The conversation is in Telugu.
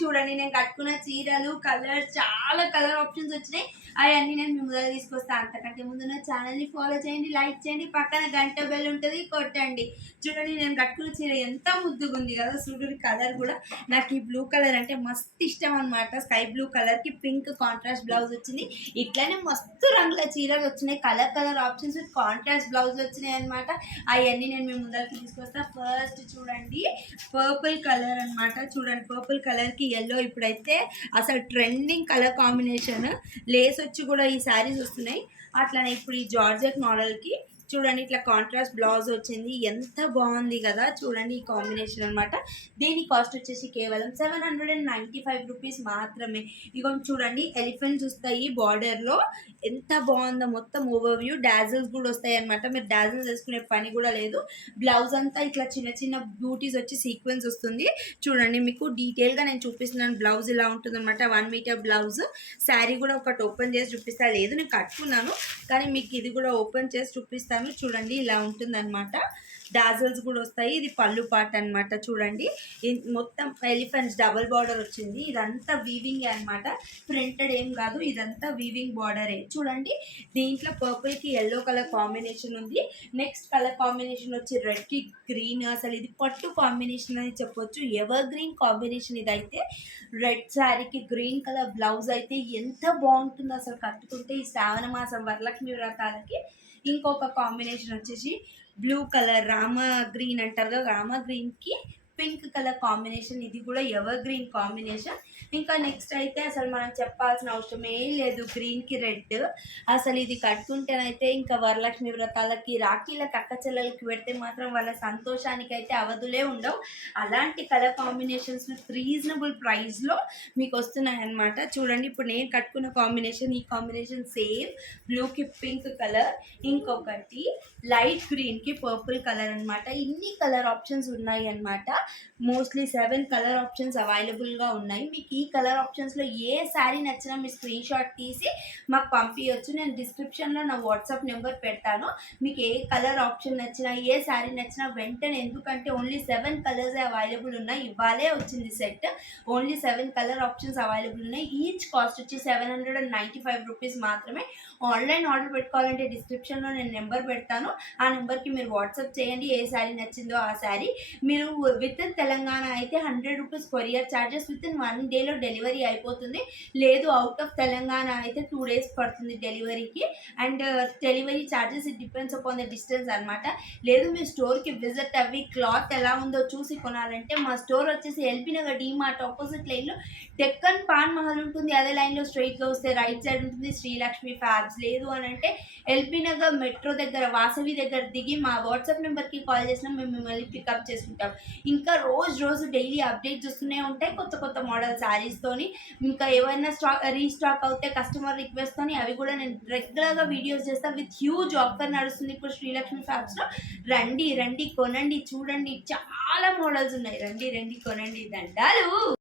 చూడండి నేను కట్టుకున్న చీరలు కలర్స్ చాలా కలర్ ఆప్షన్స్ వచ్చినాయి. అవన్నీ నేను మీ ముందర తీసుకొస్తాను. అంతకంటే ముందు నా ఛానల్ని ఫాలో చేయండి, లైక్ చేయండి, పక్కన గంట బెల్ ఉంటుంది కొట్టండి. చూడండి నేను కట్టుకున్న చీర ఎంత ముద్దుగా ఉంది కదా. చూడండి కలర్ కూడా నాకు ఈ బ్లూ కలర్ అంటే మస్తు ఇష్టం అనమాట. స్కై బ్లూ కలర్కి పింక్ కాంట్రాస్ట్ బ్లౌజ్ వచ్చింది. ఇట్లానే మస్తు రంగుల చీరలు వచ్చినాయి. Colour options with contrast blouse వచ్చినాయి అనమాట. అవన్నీ నేను మీ ముందరకి తీసుకొస్తాను. ఫస్ట్ చూడండి పర్పుల్ కలర్ అనమాట. చూడండి పర్పుల్ కలర్కి ఎల్లో ఇప్పుడైతే అసలు ట్రెండింగ్ కలర్ కాంబినేషన్. లేస్ వచ్చి కూడా ఈ శారీస్ వస్తున్నాయి. అట్లానే ఇప్పుడు ఈ జార్జెట్ మోడల్కి చూడండి ఇట్లా కాంట్రాస్ట్ బ్లౌజ్ వచ్చింది. ఎంత బాగుంది కదా. చూడండి ఈ కాంబినేషన్ అనమాట. దీని కాస్ట్ వచ్చేసి కేవలం 795 రూపీస్ మాత్రమే. ఇక చూడండి ఎలిఫెంట్స్ వస్తాయి బార్డర్లో. ఎంత బాగుందో మొత్తం ఓవర్వ్యూ. డాజిల్స్ కూడా వస్తాయి అనమాట. మీరు డాజిల్స్ వేసుకునే పని కూడా లేదు. బ్లౌజ్ అంతా ఇట్లా చిన్న చిన్న బ్యూటీస్ వచ్చి సీక్వెన్స్ వస్తుంది. చూడండి మీకు డీటెయిల్గా నేను చూపిస్తున్నాను. బ్లౌజ్ ఇలా ఉంటుంది అనమాట. 1 మీటర్ బ్లౌజ్. శారీ కూడా ఒకటి ఓపెన్ చేసి చూపిస్తా. లేదు నేను కట్టుకున్నాను కానీ మీకు ఇది కూడా ఓపెన్ చేసి చూపిస్తాను. చూడండి ఇలా ఉంటుందన్నమాట. డాజల్స్ కూడా వస్తాయి. ఇది పళ్ళు పాట అనమాట. చూడండి మొత్తం ఎలిఫెంట్స్ డబుల్ బార్డర్ వచ్చింది. ఇదంతా వీవింగ్ అనమాట. ప్రింటెడ్ ఏం కాదు, ఇదంతా వీవింగ్ బార్డరే. చూడండి దీంట్లో పర్పుల్కి ఎల్లో కలర్ కాంబినేషన్ ఉంది. నెక్స్ట్ కలర్ కాంబినేషన్ వచ్చి రెడ్కి గ్రీన్. అసలు ఇది పట్టు కాంబినేషన్ అని చెప్పొచ్చు. Ever green combination. ఇదైతే రెడ్ శారీకి గ్రీన్ కలర్ బ్లౌజ్ అయితే ఎంత బాగుంటుందో అసలు కట్టుకుంటే. ఈ శ్రావణ మాసం వరలక్ష్మి వ్రతాలకి ఇంకొక కాంబినేషన్ వచ్చేసి బ్లూ కలర్ రామ గ్రీన్ అంటారు కదా. రామ గ్రీన్కి పింక్ కలర్ కాంబినేషన్. ఇది కూడా ఎవర్ గ్రీన్ కాంబినేషన్. ఇంకా నెక్స్ట్ అయితే అసలు మనం చెప్పాల్సిన అవసరమే లేదు. గ్రీన్కి రెడ్. అసలు ఇది కట్టుకుంటేనైతే ఇంకా వరలక్ష్మి వ్రతాలకి రాఖీలకు అక్క చెల్లెలకి పెడితే మాత్రం వాళ్ళ సంతోషానికి అయితే అవధులే ఉండవు. అలాంటి కలర్ కాంబినేషన్స్ విత్ రీజనబుల్ ప్రైస్లో మీకు వస్తున్నాయి అన్నమాట. చూడండి ఇప్పుడు నేను కట్టుకున్న కాంబినేషన్ ఈ కాంబినేషన్ సేమ్. బ్లూకి పింక్ కలర్, ఇంకొకటి లైట్ గ్రీన్కి పర్పుల్ కలర్ అనమాట. ఇన్ని కలర్ ఆప్షన్స్ ఉన్నాయి అన్నమాట. మోస్ట్లీ 7 కలర్ ఆప్షన్స్ అవైలబుల్గా ఉన్నాయి. మీకు ఈ కలర్ ఆప్షన్స్లో ఏ శారీ నచ్చినా మీరు స్క్రీన్ షాట్ తీసి మాకు పంపించవచ్చు. నేను డిస్క్రిప్షన్లో నా వాట్సాప్ నెంబర్ పెడతాను. మీకు ఏ కలర్ ఆప్షన్ నచ్చినా ఏ శారీ నచ్చినా వెంటనే, ఎందుకంటే ఓన్లీ 7 కలర్సే అవైలబుల్ ఉన్నాయి. ఇవాళే వచ్చింది set. Only 7 colour options available ఉన్నాయి. ఈచ్ కాస్ట్ వచ్చి 795 రూపీస్ మాత్రమే. ఆన్లైన్ ఆర్డర్ పెట్టుకోవాలంటే డిస్క్రిప్షన్లో నేను నెంబర్ పెడతాను. ఆ నెంబర్కి మీరు వాట్సాప్ చేయండి. ఏ శారీ నచ్చిందో ఆ శారీ. మీరు విత్ ఇన్ తెలంగాణ అయితే 100 rupees courier charges with in 1 డేలో డెలివరీ అయిపోతుంది. లేదు అవుట్ ఆఫ్ తెలంగాణ అయితే 2 డేస్ పడుతుంది డెలివరీకి. And delivery charges it depends upon the distance అనమాట. లేదు మీ స్టోర్కి విజిట్ అవ్వి క్లాత్ ఎలా ఉందో చూసి కొనాలంటే మా స్టోర్ వచ్చేసి ఎల్బీ నగర్ డీమార్ట్ ఆపోజిట్ లైన్లో డెక్కన్ పాన్ మహల్ ఉంటుంది. అదే లైన్లో స్ట్రైట్గా వస్తే రైట్ సైడ్ ఉంటుంది శ్రీలక్ష్మి ఫ్యాబ్స్. లేదు అని అంటే ఎల్బీ నగర్ మెట్రో దగ్గర వాసవి దగ్గర దిగి మా వాట్సాప్ నెంబర్కి కాల్ చేసినా మేము మిమ్మల్ని పికప్ చేసుకుంటాం. ఇంకా రోజు డైలీ అప్డేట్స్ వస్తూనే ఉంటాయి కొత్త మోడల్ శారీస్తోని. ఇంకా ఏమైనా రీస్టాక్ అవుతే కస్టమర్ రిక్వెస్ట్తోని అవి కూడా నేను రెగ్యులర్గా వీడియోస్ చేస్తాను. విత్ హ్యూజ్ ఆఫర్ నడుస్తుంది ఇప్పుడు శ్రీలక్ష్మి ఫ్యాబ్స్లో. రండి కొనండి, చూడండి చాలా మోడల్స్ ఉన్నాయి. రండి కొనండి. దండాలు.